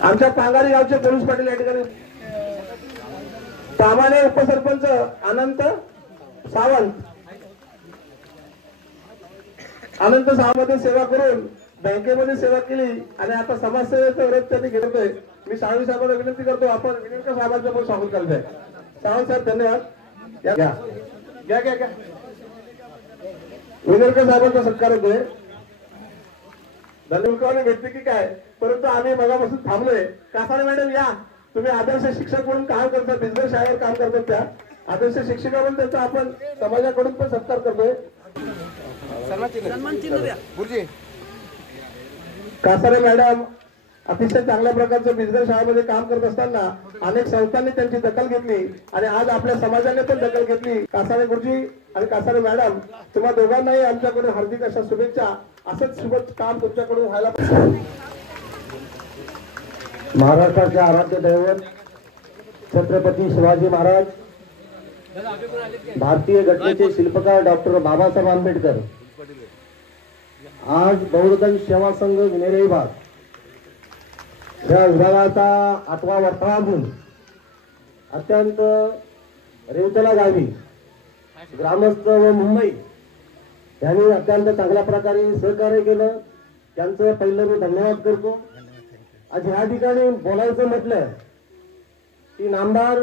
आमच्या पांगारी गावचे पोलीस पाटील या ठिकाणी, सामान्य उपसरपंच अनंत सावंत, अनंत सावंत सेवा करून बँकेमध्ये सेवा केली आणि आता समाजसेवेचा व्रत त्यांनी घेतोय. मी सावंत साहेबांना विनंती करतो, आपण विनंती साहेबांचं पण स्वागत करतोय. सावंत साहेब धन्यवाद. घ्या घ्या घ्या घ्या विनरकर साहेबांचा सत्कार होतोय. धन्यवाद भेटते की काय, परंतु आम्ही मगापासून थांबलोय. कासारे मॅडम या, तुम्ही आदर्श शिक्षक म्हणून काम करता, बिझनेस शाळेवर काम करतात. त्या आदर्श शिक्षिका म्हणून त्यांचा आपण समाजाकडून पण सत्कार करतोय. कासारे मॅडम अतिशय चांगल्या प्रकारचं बिझनेस शाळेमध्ये काम करत असताना अनेक संस्थांनी त्यांची दखल घेतली आणि आज आपल्या समाजाने पण दखल घेतली. कासारे गुरुजी आणि कासारे मॅडम, तुम्हा दोघांनाही आमच्याकडून हार्दिक अशा शुभेच्छा. असंच शुभ काम तुमच्याकडून व्हायला पाहिजे. महाराष्ट्राचे आराध्य दैवत छत्रपती शिवाजी महाराज, भारतीय घटनेचे शिल्पकार डॉक्टर बाबासाहेब आंबेडकर आज बहुजन सेवा संघ विनेरे विभाग या विभागाचा 8वा वर्धापन अत्यंत रेवतला गावी ग्रामस्थ व मुंबई यांनी अत्यंत चांगल्या प्रकारे सहकार्य केलं. त्यांचं पहिलं मी धन्यवाद करतो. आज ह्या ठिकाणी बोलायचं म्हटलं की नामदार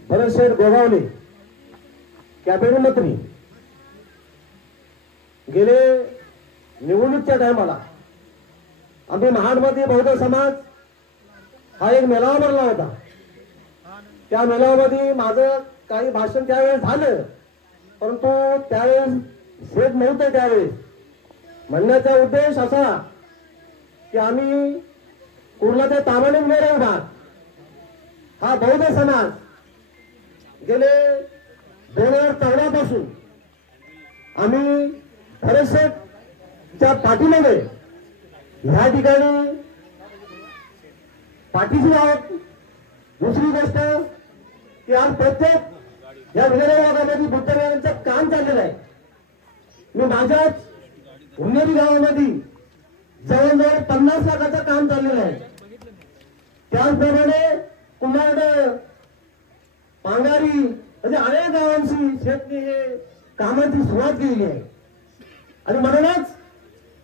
भरतशेठ गोगावले कॅबिनेट मंत्री गेले निवडणुकीच्या टायमाला आम्ही महाडमध्ये बौद्ध समाज हा एक मेळावा भरला होता. त्या मेळाव्यामध्ये माझं काही भाषण त्यावेळेस झालं, परंतु त्यावेळेस शेत नव्हतं. त्यावेळेस म्हणण्याचा उद्देश असा की आम्ही कुर्ला ते तामाणे विनेरे विभाग हा बौद्ध समाज गेले 2014 पासून आम्ही भरतशेठच्या पाठीमागे ह्या ठिकाणी पाठीशी आहोत. दुसरी गोष्ट की आज प्रत्येक या विनेरे विभागामध्ये बुद्ध विहारांचं काम चाललेलं आहे. मी माझ्याच उन्नेरी गावामध्ये जवळजवळ 50 लाखाचं काम चाललेलं आहे. त्याचप्रमाणे कुमारड, पांगारी म्हणजे अनेक गावांची शेतकरी हे कामाची सुरुवात केलेली आहे. आणि म्हणूनच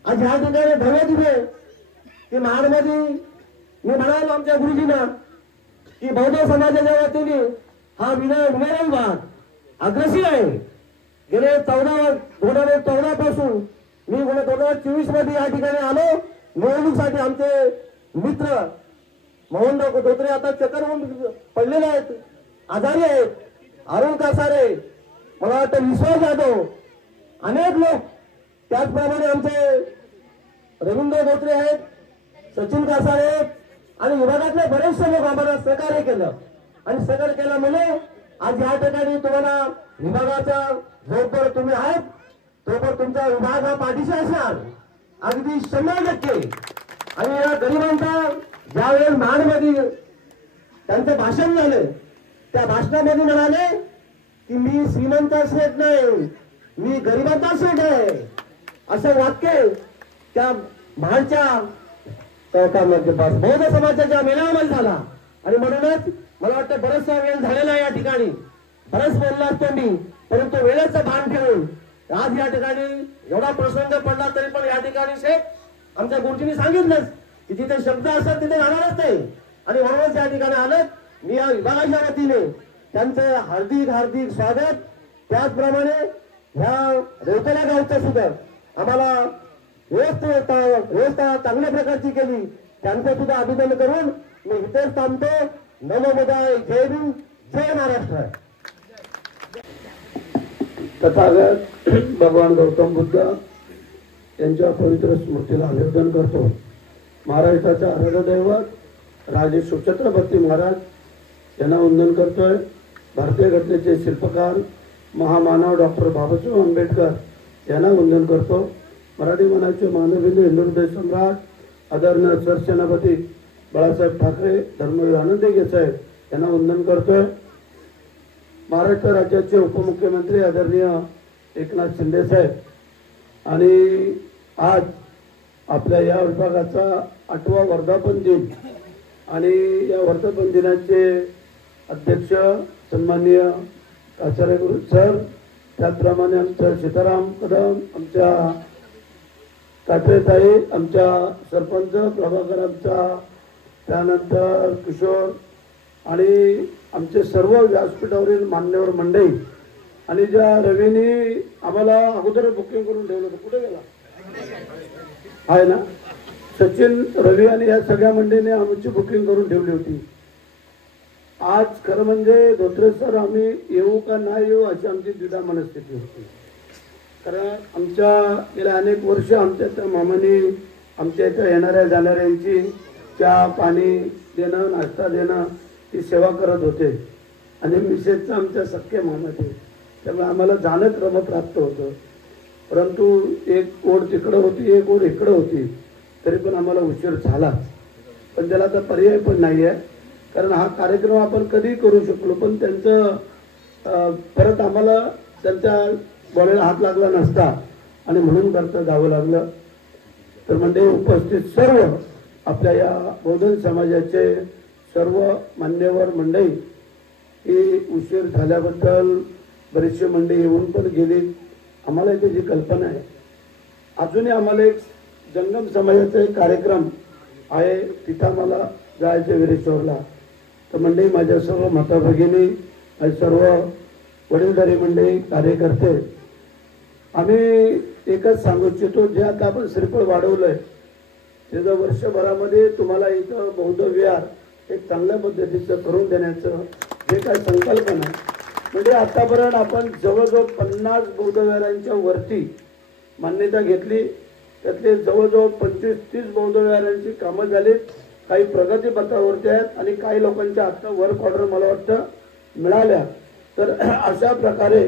आज ह्या ठिकाणी भव्य दिवे की महाडमध्ये मी म्हणालो आमच्या गुरुजींना की बौद्ध समाजाच्या वतीने हा विनेरे विभाग अग्रेसिव्ह आहे. गेले 2014 पासून मी 2024 मध्ये या ठिकाणी आलो निवडणुकीसाठी. आमचे मित्र मोहनराव धोत्रे आता चक्कर पडलेले आहेत, आजारी आहेत. अरुण कासारे, मला वाटतं विश्वास जाधव, अनेक लोक, त्याचप्रमाणे आमचे रवींद्र धोत्रे आहेत, सचिन कासारे आणि विभागातले बरेचसे लोक आम्हाला सहकार्य केलं. आणि सहकार्य केल्यामुळे आज या ठिकाणी तुम्हाला विभागाचा जोपर्यंत तुम्ही आहात तोपर्यंत तुमचा विभाग हा पाठीशी असणार अगदी 100%. आणि या गरिबांचा ज्यावेळेस महाडमध्ये त्यांचं भाषण झालं त्या भाषणामध्ये म्हणाले की मी श्रीमंत सेठ नाही, मी गरिबांचा सेठ आहे, असं वाक्य त्या महाडच्या बौद्ध समाजाच्या मेळाव्यामध्ये झाला. आणि म्हणूनच मला वाटतं बराचसा वेळ झालेला या ठिकाणी, बरंच बोलला असतो मी, परंतु वेळेचं भान ठेवून आज या ठिकाणी एवढा प्रसंग पडला तरी पण या ठिकाणी शेठ आमच्या गुरुजींनी सांगितलंच की जिथे शब्द असतात तिथे राहणारच नाही. आणि म्हणूनच या ठिकाणी आलं. मी या विभागाच्या वतीने त्यांचं हार्दिक हार्दिक स्वागत. त्याचप्रमाणे ह्या रेवतला गावचं सुद्धा आम्हाला व्यवस्था चांगल्या प्रकारची केली, त्यांचं सुद्धा अभिनंदन करून मी इथेच थांबतो. नमो बुद्धाय, जय भीम, जय महाराष्ट्र. तथागत भगवान गौतम बुद्ध यांच्या पवित्र स्मृतीला अभिवादन करतो. महाराष्ट्राचा आराध्य दैवत राजे शिवछत्रपती महाराज यांना वंदन करतोय. भारतीय घटनेचे शिल्पकार महामानव डॉक्टर बाबासाहेब आंबेडकर यांना वंदन करतो. मराठी मनाचे मानवबिंदू हिंदू हृदय सम्राट आदरणीय सरसेनापती बाळासाहेब ठाकरे धर्मवीर आनंदगे साहेब यांना वंदन करतोय. महाराष्ट्र राज्याचे उपमुख्यमंत्री आदरणीय एकनाथ शिंदे साहेब आणि आज आपल्या या विभागाचा 8वा वर्धापन दिन आणि या वर्धापन दिनाचे अध्यक्ष सन्माननीय आचार्य गुरु सर, त्याचप्रमाणे आमच्या सीताराम कदम, आमच्या कात्रेताई, आमच्या सरपंच प्रभाकर, आमच्या त्यानंतर किशोर आणि आमचे सर्व व्यासपीठावरील मान्यवर मंडळी आणि ज्या रवीने आम्हाला अगोदर बुकिंग करून ठेवलं होतं, कुठे गेला आहे ना, सचिन, रवी आणि या सगळ्या मंडळीने आमची बुकिंग करून ठेवली होती. आज खरं म्हणजे धोत्रे सर आम्ही येऊ का नाही येऊ अशी आमची द्विधा मनस्थिती होती. कारण आमच्या गेल्या अनेक वर्ष आमच्या त्या मामाने आमच्या इथं येणाऱ्या जाणाऱ्यांची चहा पाणी देणं, नाश्ता देणं ती सेवा करत होते आणि मिसेसचं आमच्या सख्खे मामा ते, त्यामुळे आम्हाला जाणं क्रम प्राप्त होतं. परंतु एक ओढ तिकडं होती, एक ओढ इकडं होती, तरी पण आम्हाला उशीर झाला. पण त्याला आता पर्याय पण नाही आहे, कारण हा कार्यक्रम आपण कधी करू शकलो, पण त्यांचं परत आम्हाला त्यांच्या बोलायला हात लागला नसता आणि म्हणून करता जावं लागलं. तर म्हणजे उपस्थित सर्व आपल्या या बहुजन समाजाचे सर्व मान्यवर मंडळी ही उशीर झाल्याबद्दल बरेचसे मंडळी येऊन पण गेली. आम्हाला त्याची कल्पना आहे. अजूनही आम्हाला एक जंगम समाजाचा एक कार्यक्रम आहे, तिथं आम्हाला जायचं विरेश्वरला. तर मंडळी, माझ्या सर्व माता भगिनी, माझे सर्व वडीलधारी मंडळी, कार्यकर्ते, आम्ही एकच सांगू इच्छितो, जे आता आपण श्रीफळ वाढवलंय त्याचं वर्षभरामध्ये तुम्हाला इथं बौद्ध विहार एक चांगल्या पद्धतीचं करून देण्याचं जे काय संकल्पना, म्हणजे आतापर्यंत आपण जवळजवळ 50 बौद्ध विहारांच्या वरती मान्यता घेतली. त्यातले जवळजवळ 25-30 बौद्ध विहारांची कामं झाली, काही प्रगतीपथावरती आहेत आणि काही लोकांच्या आता वर्क ऑर्डर मला वाटतं मिळाल्या. तर अशा प्रकारे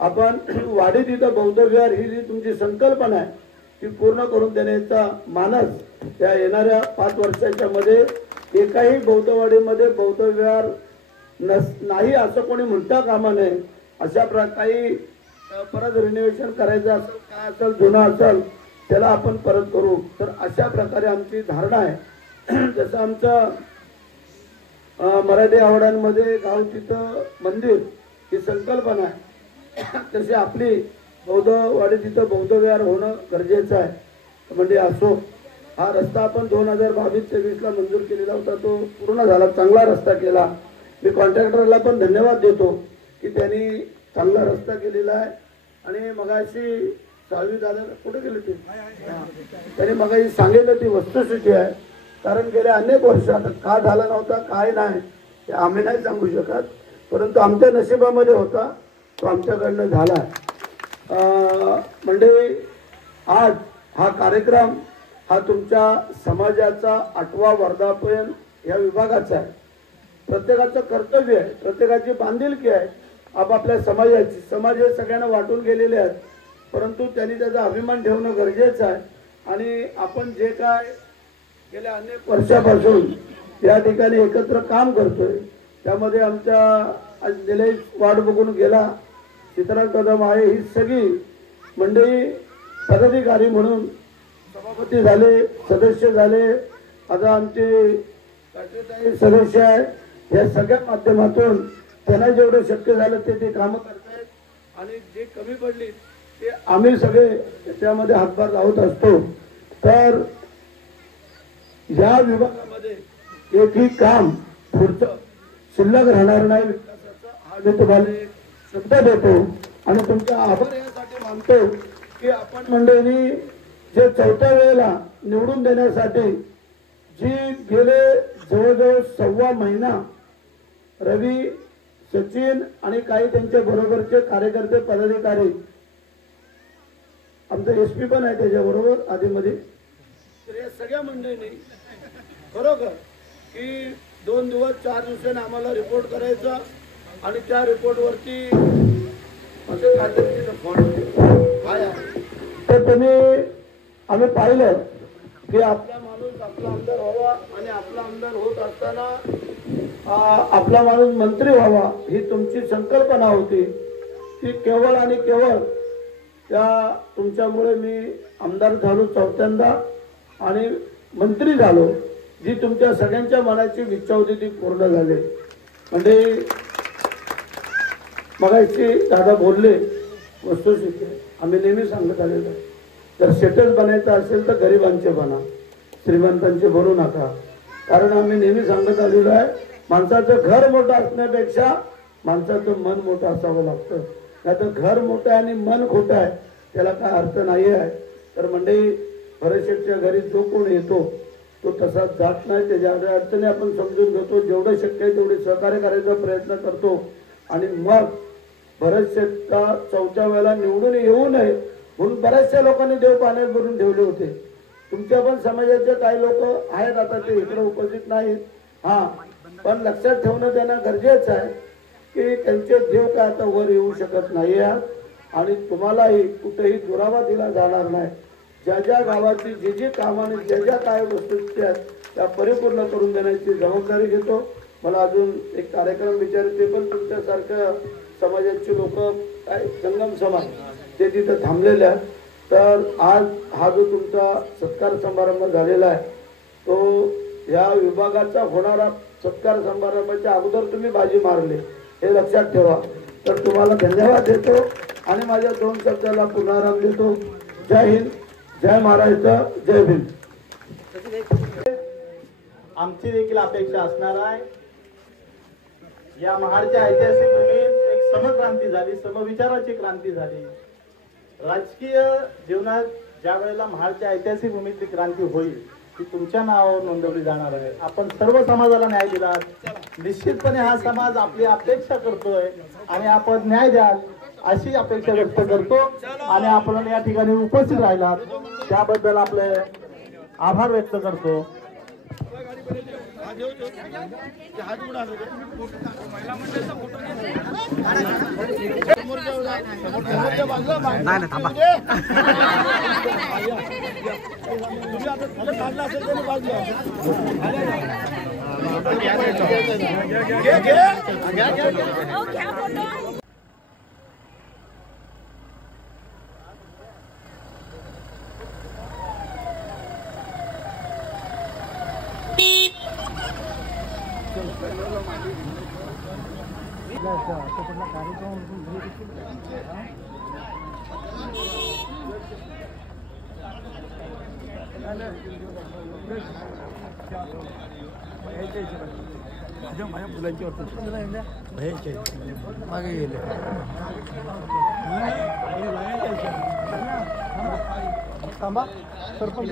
आपण वाढीत इथं बौद्ध विहार ही जी तुमची संकल्पना आहे ती पूर्ण करून देण्याचा मानस या येणाऱ्या 5 वर्षाच्या मध्ये एकाही बौद्धवाडीमध्ये बौद्ध विहार नाही असं कोणी म्हणता कामा नये. अशा प्रकारे परत रिनोव्हेशन करायचं असेल, काय असेल, जुना असेल त्याला आपण परत करू. तर अशा प्रकारे आमची धारणा आहे. जसं आमचं मराठी आवडांमध्ये गाव तिथं मंदिर ही संकल्पना आहे, तशी आपली बौद्धवाडी तिथं बौद्ध विहार होणं गरजेचं आहे. म्हणजे असो, हा रस्ता आपण 2022-23ला मंजूर केलेला होता, तो पूर्ण झाला, चांगला रस्ता केला. मी कॉन्ट्रॅक्टरला पण धन्यवाद देतो की त्यांनी चांगला रस्ता केलेला आहे. आणि मगाशी साळवी दादा कुठे गेले ते, त्यांनी मगाशी सांगितलं ती वस्तुस्थिती आहे. कारण गेल्या अनेक वर्ष आता का झाला नव्हता काय नाही ते आम्ही नाही सांगू शकत, परंतु आमच्या नशिबामध्ये होता तो आमच्याकडनं झाला. म्हणजे आज हा कार्यक्रम हा तुमच्या समाजाचा 8वा वर्धापन या विभागाचा आहे. प्रत्येकाचं कर्तव्य आहे, प्रत्येकाची बांधिलकी आहे आपापल्या समाजाची. समाज हे सगळ्यांना वाटून गेलेले आहेत, परंतु त्यांनी त्याचा अभिमान ठेवणं गरजेचं आहे. आणि आपण जे काय गेल्या अनेक वर्षापासून या ठिकाणी एकत्र काम करतोय, त्यामध्ये आमच्या निलेश वाट बघून गेला, सीताराम कदम आहे, ही सगळी मंडळी पदाधिकारी म्हणून सभापती झाले, सदस्य झाले, आता आमचे सदस्य आहे. या सगळ्या माध्यमातून त्यांना जेवढं शक्य झालं ते कामं करतायत. आणि जे कमी पडली ते आम्ही सगळे त्याच्यामध्ये हातभार लावत असतो. तर या विभागामध्ये एकही काम पुढचं शिल्लक राहणार नाही विकासाचा, हा मी तुम्हाला शब्द देतो. आणि तुमचा आभार यासाठी मानतो की आपण मंडळींनी जे 4थ्या वेळेला निवडून देण्यासाठी जी गेले जवळजवळ 1.25 महिना रवी, सचिन आणि काही त्यांच्या बरोबरचे कार्यकर्ते पदाधिकारी, आमचं SP पण आहे त्याच्याबरोबर आधीमध्ये, तर या सगळ्या मंडळींनी खरोखर की 2 दिवस 4 दिवसांनी आम्हाला रिपोर्ट करायचा आणि त्या रिपोर्टवरती असं काय तर तुम्ही आम्ही पाहिलं की आपला माणूस आपला आमदार व्हावा आणि आपला आमदार होत असताना आपला माणूस मंत्री व्हावा ही तुमची संकल्पना होती. ती केवळ आणि केवळ त्या तुमच्यामुळे मी आमदार झालो चौथ्यांदा आणि मंत्री झालो. जी तुमच्या सगळ्यांच्या मनाची इच्छा होती ती पूर्ण झाली. म्हणजे मगाशी दादा बोलले वस्तुस्थिती आम्ही नेहमी सांगत आलेलो आहे. जर सेटल बनायचं असेल तर गरिबांचे बना, श्रीमंतांचे बनू नका. कारण आम्ही नेहमी सांगत आलेलो आहे माणसाचं घर मोठं असण्यापेक्षा माणसाचं मन मोठं असावं लागतं. नाही तर घर मोठं आहे आणि मन खोटं आहे त्याला काय अर्थ नाही आहे. तर मंडळी भरतशेठच्या घरी जो कोण येतो तो तसाच जात नाही. त्याच्या अडचणी आपण समजून घेतो, जेवढं शक्य आहे तेवढे सहकार्य करायचा प्रयत्न करतो. आणि मग भरतशेठचा चौथ्या वेळेला निवडून येऊ नये म्हणून बऱ्याचशा लोकांनी देव पाण्यात भरून ठेवले होते. तुमच्या पण समाजाचे काही लोक आहेत आता ते इकडे उपस्थित नाहीत. पण लक्षात ठेवणं त्यांना गरजेचं आहे की त्यांचे देव काय आता वर येऊ शकत नाही आणि तुम्हालाही कुठेही दुरावा दिला जाणार नाही. ज्या ज्या गावाची जी जी कामाने ज्या ज्या काय वस्तू आहेत त्या परिपूर्ण करून देण्याची जबाबदारी घेतो. मला अजून एक कार्यक्रम विचारते पण तुमच्यासारख्या समाजाचे लोक काय संगम समाज ते तिथं थांबलेले आहेत. तर आज हा जो तुमचा सत्कार समारंभ झालेला आहे तो या विभागाचा होणारा सत्कार समारंभाच्या अगोदर तुम्ही बाजी मारले हे लक्षात ठेवा. तर तुम्हाला धन्यवाद देतो आणि माझ्या 2 शब्दाला पुनराम देतो. जय हिंद, जय महाराष्ट्र, जय भीम. आमची देखील अपेक्षा असणार आहे या महाडच्या ऐतिहासिक भूमीत एक समक्रांती झाली, समविचाराची क्रांती झाली. राजकीय जीवनात ज्या वेळेला महाडच्या ऐतिहासिक भूमीतली क्रांती होईल ती तुमच्या नावावर नोंदवली जाणार आहे. आपण सर्व समाजाला न्याय दिला, निश्चितपणे हा समाज आपली अपेक्षा करतोय आणि आपण न्याय द्याल अशी अपेक्षा व्यक्त करतो. आणि आपण या ठिकाणी उपस्थित राहिलात त्याबद्दल आपले आभार व्यक्त करतो. मागे गेले थांबा सरपंच